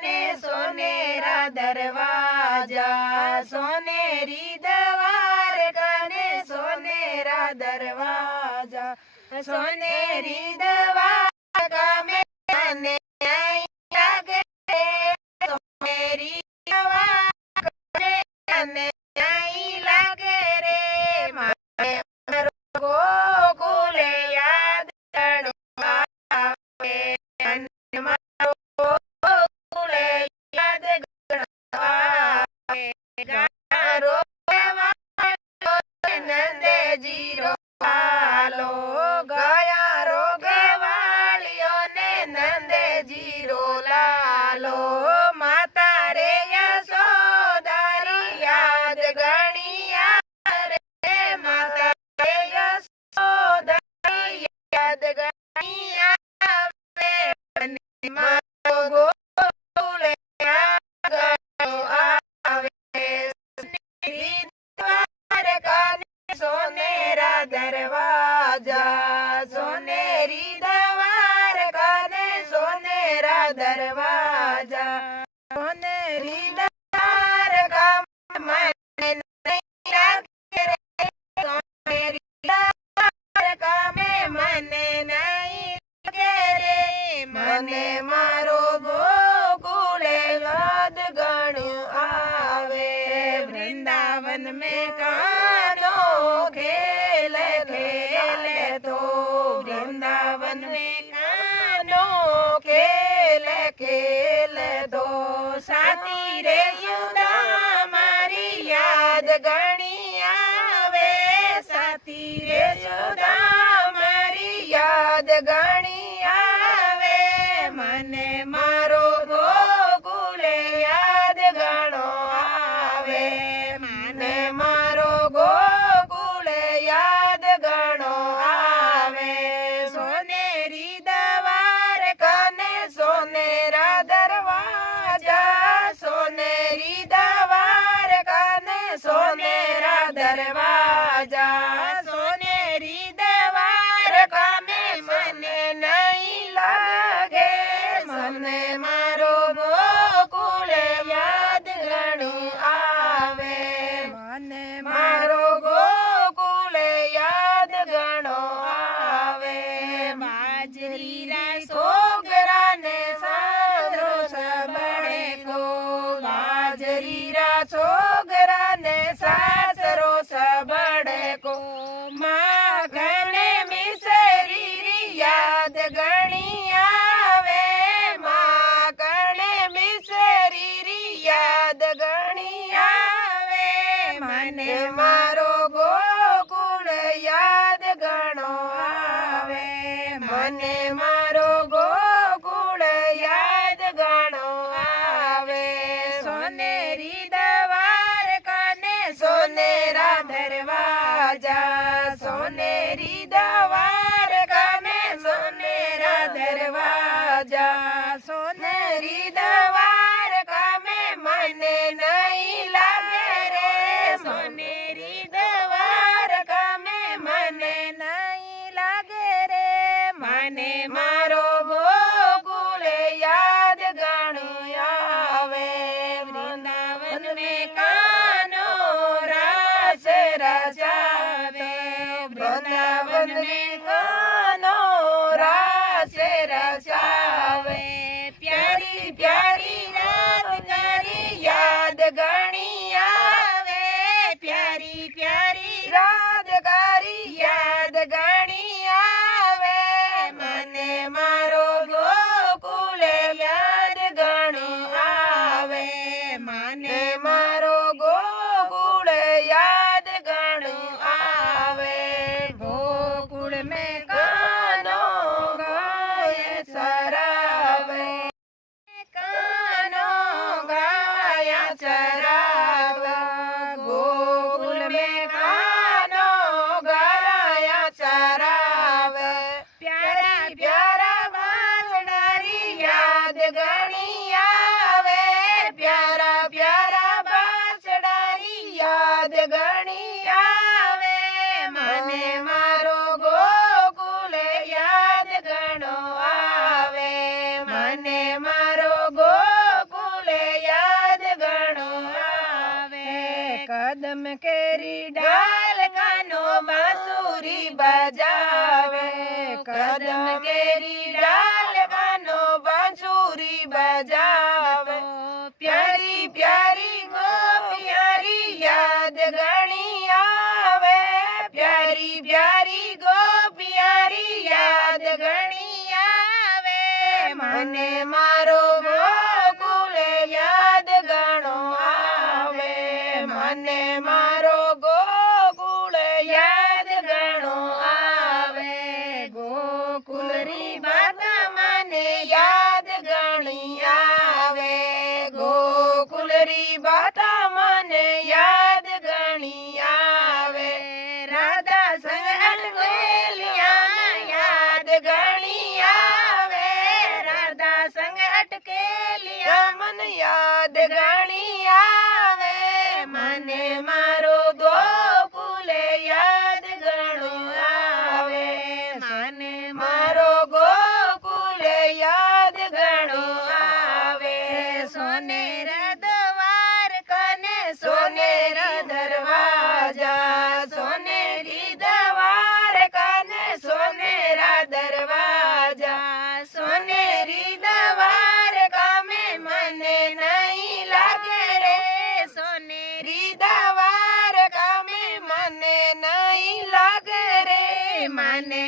काने सोनेरा दरवाजा, सोनेरी द्वारका ने सोनेरा दरवाजा, सोनेरी द्वारका में आने आई लागे सोनेरी द्वारका में आने आई लागे रे मारे गोकुले याद गणो आवे मारो गोकुले याद गणो आवे गारो नंदे जीरो पालो गया रोगे वालियो ने नंदे जीरो लालो माता रे यशोदारी याद गणिया रे माता रे यशोदारी याद गणिया मारो गोकुले याद गणो आवे द्वारका ने सोनेरा दरवाजा, सोनेरी द्वारका ने सोनेरा दरवाजा, सोनेरी द्वारका मने नहीं लागे रे सोनेरी द्वारका में मने नहीं लागे रे मने मारो गोकुले याद गणो आवे वृंदावन में कानो खेल खेले तो वृंदावन में कानो खेल खेले तो साथी रे युदा मारी याद गणी आवे साथी रे युदा मारी याद गणी आवे मने मारो गोकुले याद गणो आवे मने मारो गोकुले याद गणो आवे सोनेरी द्वारका ने सोनेरा दरवाजा, सोनेरी द्वारका ने सोनेरा दरवाजा, सोनेरी द्वारका में मने नहीं लागे मने मारो गोकुले याद गणो आवे मने मारो गोकुले याद गणो आवे बाजरीरा छोकरा ने सासरो सबड़े को बाजरीरा छोकरा ने सासरो सबड़े को माखने मिसरी याद गणी आवे माखने मिसरी याद गणी आवे मने मारो गोकुल याद गणो आवे मने मारो गोकुल याद गणो आवे सोनेरी द्वारका ने सोनेरा दरवाजा, सोनेरी द्वारका ने सोनेरा दरवाजा, सोनेरी द्वारका में मने नहीं लागे रे सोनेरी द्वारका में मने नहीं लागे रे मने मारो गोकुल याद गणो आवे वृंदावन में कानो रास रचावे वृंदावन में कानो रास रचावे प्यारी કદમ કેરી ડાલ કાનો બાંસુરી બજાવે કદમ કેરી ડાલ કાનો બાંસુરી બજાવે પ્યારી પ્યારી ગોપિયારી યાદ ઘણી આવે પ્યારી પ્યારી ગોપિયારી યાદ ઘણી આવે મને મારો ગોકુળ યાદ ઘણો આવે મને મારો ગોકુળ યાદ ઘણો આવે ગોકુળની વાત મને યાદ ઘણી આવે ગોકુળની વાત મને યાદ ઘણી આવે રાધા સંગ અટકેલિયા યાદ ઘણી આવે રાધા સંગ અટકેલિયા મન યાદ ઘણી આવે મને મારો ગોકુળ યાદ ઘણો આવે મને મારો ગોકુળ યાદ ઘણો આવે સોનેર દ્વાર કને સોનેર દરવાજા સોનેરી દ્વાર કને સોનેરા દરવાજા સોનેરી દ્વાર કામે મને નહીં લાગે રે સોનેરી દ્વાર કામે મને નહીં લાગે રે મને